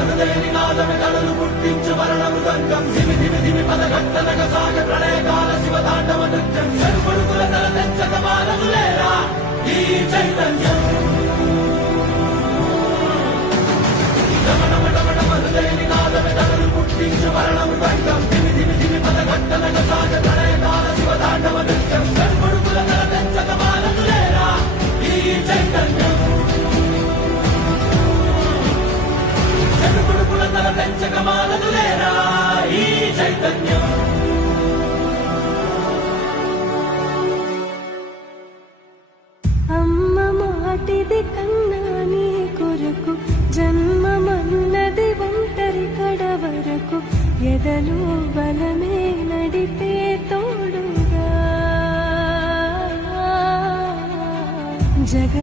హృదయ నినాదమే తలలు పుట్టించు మరణ మృదంగం ధిమి ధిమి ధిమి పదఘట్టనగ సాగ ప్రళయకాల శివ తాండవ నృత్యం చెరుపుడుకుల తల తెచ్చక మానదులేరా ఈ చైతన్యం హృదయ నినాదమే తలలు పుట్టించు మరణ మృదంగం ధిమి ధిమి ధిమి పదఘట్టనగ సాగ ప్రళయకాల శివ తాండవ నృత్యం చెరుపుడుకుల తల తెచ్చక మానదులేరా ఈ చైతన్యం తల పెంచక మానదులేరా ఈ చైతన్యం అమ్మ మాటిది కన్నా నీ కొరకు జన్మమన్నది ఒంటరి కడ వరకు ఎదలు బలమే నడిపే తోడుగా జగ